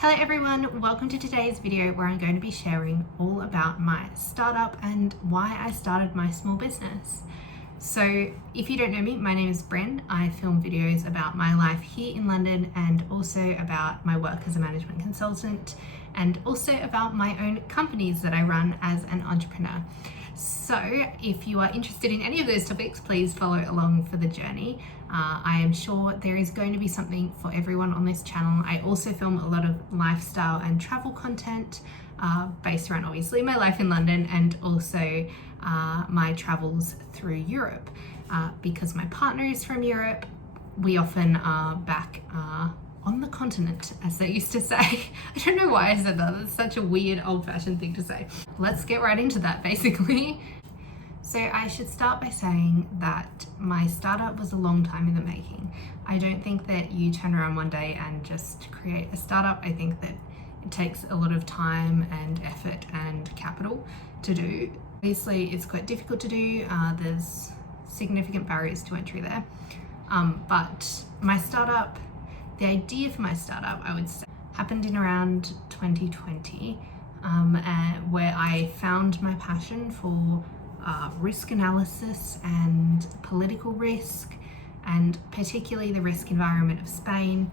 Hello everyone, welcome to today's video where I'm going to be sharing all about my startup and why I started my small business. So if you don't know me, my name is Brin. I film videos about my life here in London and also about my work as a management consultant and also about my own companies that I run as an entrepreneur. So if you are interested in any of those topics, please follow along for the journey. I am sure there is going to be something for everyone on this channel. I also film a lot of lifestyle and travel content based around obviously my life in London and also my travels through Europe. Because my partner is from Europe, we often are back on the continent, as they used to say. I don't know why I said that. That's such a weird old-fashioned thing to say. Let's get right into that basically. So I should start by saying that my startup was a long time in the making. I don't think that you turn around one day and just create a startup. I think that it takes a lot of time and effort and capital to do. Obviously, it's quite difficult to do. There's significant barriers to entry there. But my startup, the idea for my startup, I would say, happened in around 2020, where I found my passion for risk analysis and political risk, and particularly the risk environment of Spain,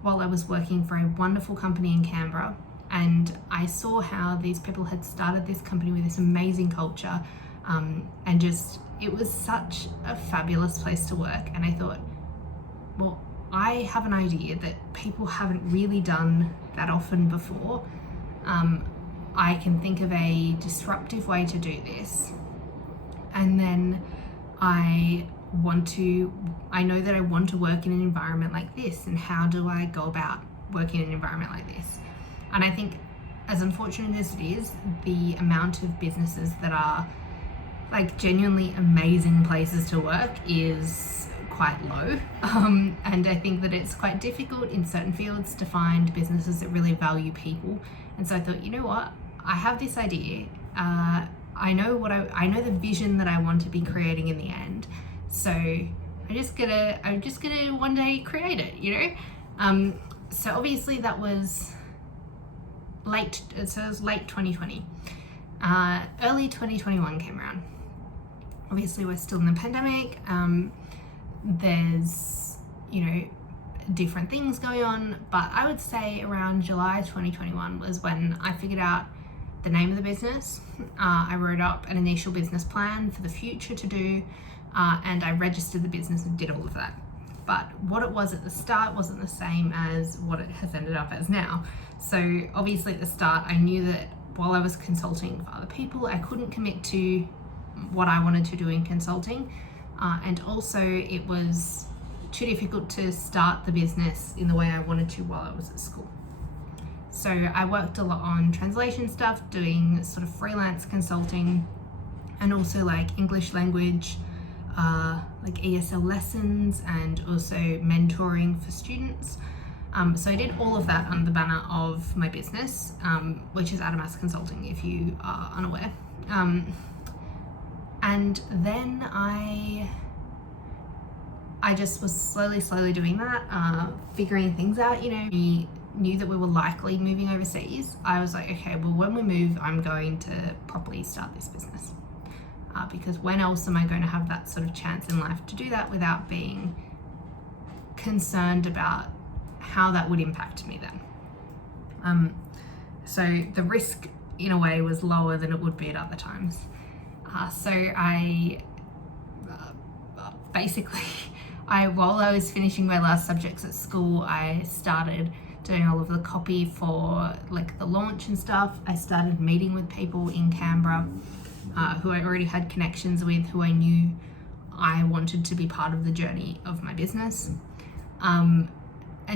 while I was working for a wonderful company in Canberra. And I saw how these people had started this company with this amazing culture, and just, it was such a fabulous place to work. And I thought, well, I have an idea that people haven't really done that often before. I can think of a disruptive way to do this. And then I know that I want to work in an environment like this, and how do I go about working in an environment like this? And I think, as unfortunate as it is, the amount of businesses that are like genuinely amazing places to work is quite low. And I think that it's quite difficult in certain fields to find businesses that really value people. And so I thought, you know what, I have this idea. I know the vision that I want to be creating in the end. So I'm just gonna one day create it, you know? So obviously that was late 2020. Early 2021 came around. Obviously we're still in the pandemic. There's, you know, different things going on, but I would say around July 2021 was when I figured out the name of the business. I wrote up an initial business plan for the future to do, and I registered the business and did all of that. But what it was at the start wasn't the same as what it has ended up as now. So obviously at the start, I knew that while I was consulting for other people, I couldn't commit to what I wanted to do in consulting. And also it was too difficult to start the business in the way I wanted to while I was at school. So I worked a lot on translation stuff, doing sort of freelance consulting, and also like English language, like ESL lessons, and also mentoring for students. So I did all of that under the banner of my business, which is Innermost Consulting, if you are unaware. And then I just was slowly doing that, figuring things out, you know. We knew that we were likely moving overseas. I was like, okay, well, when we move, I'm going to properly start this business. Because when else am I going to have that sort of chance in life to do that without being concerned about how that would impact me then? So the risk in a way was lower than it would be at other times. So I while I was finishing my last subjects at school, I started doing all of the copy for like the launch and stuff. I started meeting with people in Canberra who I already had connections with, who I knew I wanted to be part of the journey of my business. And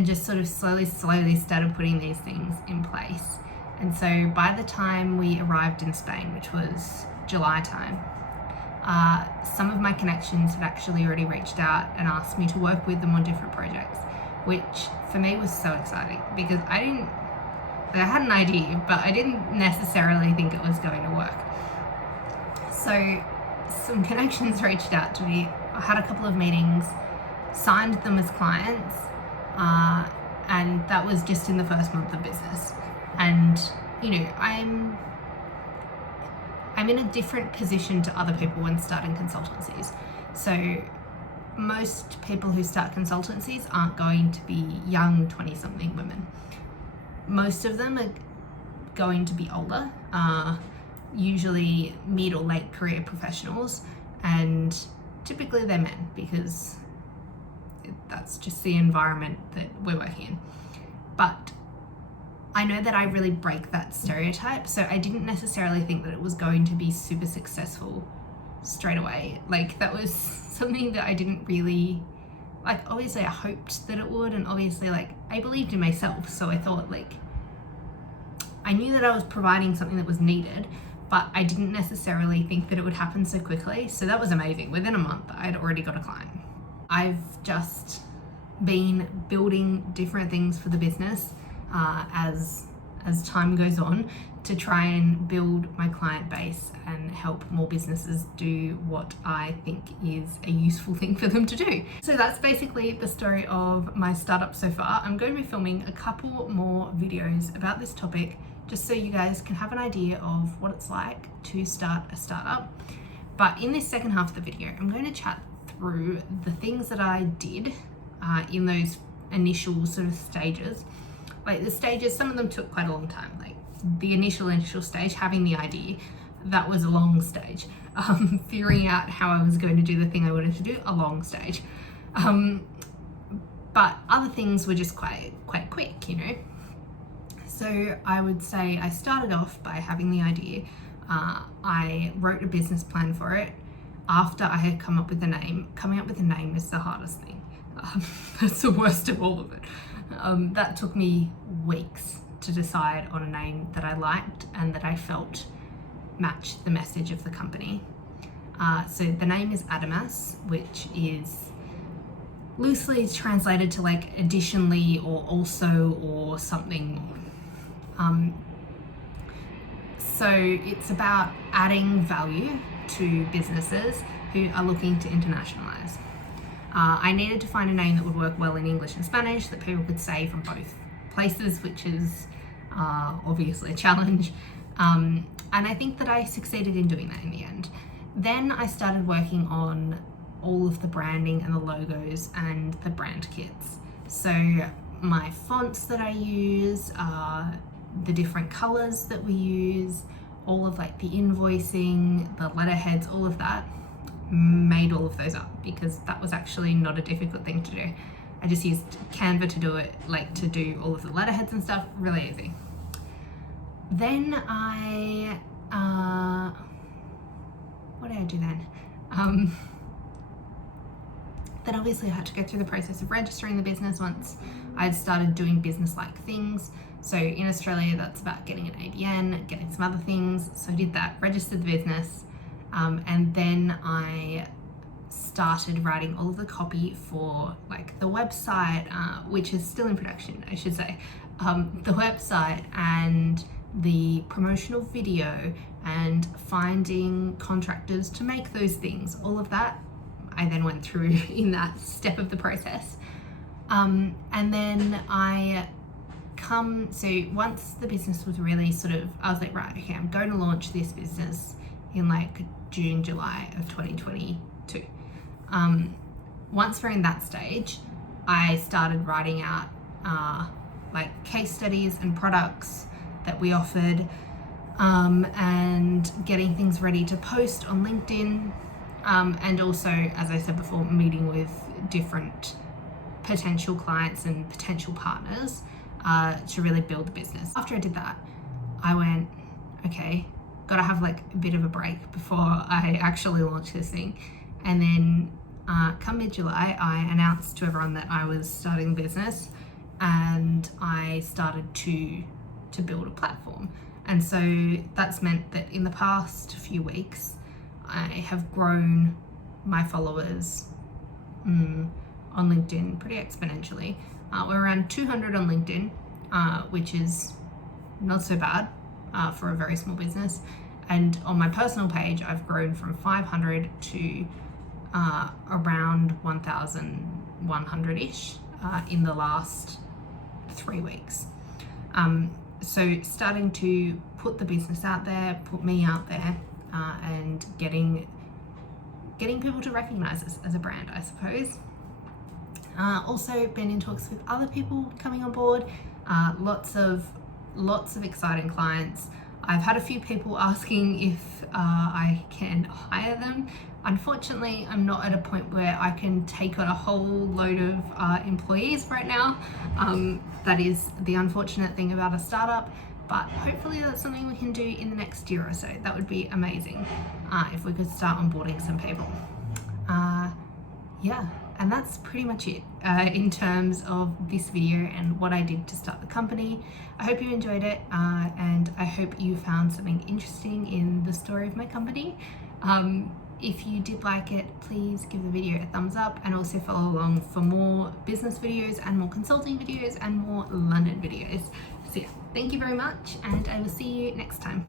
just sort of slowly started putting these things in place. And so by the time we arrived in Spain, which was July time, some of my connections had actually already reached out and asked me to work with them on different projects, which for me was so exciting because I had an idea, but I didn't necessarily think it was going to work. So some connections reached out to me. I had a couple of meetings, signed them as clients, And that was just in the first month of business. And, you know, I'm in a different position to other people when starting consultancies. So most people who start consultancies aren't going to be young 20-something women. Most of them are going to be older, usually mid or late career professionals, and typically they're men because that's just the environment that we're working in. But I know that I really break that stereotype, so I didn't necessarily think that it was going to be super successful straight away. Like, that was something that I didn't really, like, obviously I hoped that it would, and obviously, like, I believed in myself, so I thought, like, I knew that I was providing something that was needed, but I didn't necessarily think that it would happen so quickly. So that was amazing. Within a month, I had already got a client. I've just been building different things for the business as time goes on, to try and build my client base and help more businesses do what I think is a useful thing for them to do. So that's basically the story of my startup so far. I'm going to be filming a couple more videos about this topic, just so you guys can have an idea of what it's like to start a startup. But in this second half of the video, I'm going to chat through the things that I did in those initial sort of stages. Like the stages, some of them took quite a long time. Like the initial stage, having the idea, that was a long stage. Figuring out how I was going to do the thing I wanted to do, a long stage. But other things were just quite quick, you know. So I would say I started off by having the idea. I wrote a business plan for it. After I had come up with a name, coming up with a name is the hardest thing. That's the worst of all of it. That took me weeks to decide on a name that I liked and that I felt matched the message of the company. So the name is Innermost, which is loosely translated to like additionally or also or something more. So it's about adding value to businesses who are looking to internationalise. I needed to find a name that would work well in English and Spanish, that people could say from both places, which is obviously a challenge. And I think that I succeeded in doing that in the end. Then I started working on all of the branding and the logos and the brand kits. So my fonts that I use, the different colors that we use, all of like the invoicing, the letterheads, all of that, made all of those up because that was actually not a difficult thing to do. I just used Canva to do it, like to do all of the letterheads and stuff, really easy. Then what did I do then? Then obviously I had to go through the process of registering the business once I'd started doing business-like things. So in Australia, that's about getting an ABN, getting some other things. So I did that, registered the business, and then I started writing all of the copy for like the website, which is still in production, I should say, the website and the promotional video and finding contractors to make those things. All of that I then went through in that step of the process. And then so once the business was really sort of, I was like, right, okay, I'm going to launch this business in like June, July of 2022. Once we're in that stage, I started writing out like case studies and products that we offered, and getting things ready to post on LinkedIn, and also, as I said before, meeting with different potential clients and potential partners to really build the business. After I did that, I went, okay, gotta have like a bit of a break before I actually launch this thing. And then come mid-July, I announced to everyone that I was starting the business, and I started to build a platform. And so that's meant that in the past few weeks, I have grown my followers on LinkedIn pretty exponentially. We're around 200 on LinkedIn, which is not so bad for a very small business. And on my personal page, I've grown from 500 to around 1,100-ish in the last 3 weeks. So starting to put the business out there, put me out there, and getting people to recognize us as a brand, I suppose. Also been in talks with other people coming on board, lots of exciting clients. I've had a few people asking if I can hire them. Unfortunately, I'm not at a point where I can take on a whole load of employees right now. That is the unfortunate thing about a startup, but hopefully that's something we can do in the next year or so. That would be amazing if we could start onboarding some people. Yeah, and that's pretty much it in terms of this video and what I did to start the company. I hope you enjoyed it, and I hope you found something interesting in the story of my company. If you did like it, please give the video a thumbs up, and also follow along for more business videos and more consulting videos and more London videos. So yeah, thank you very much, and I will see you next time.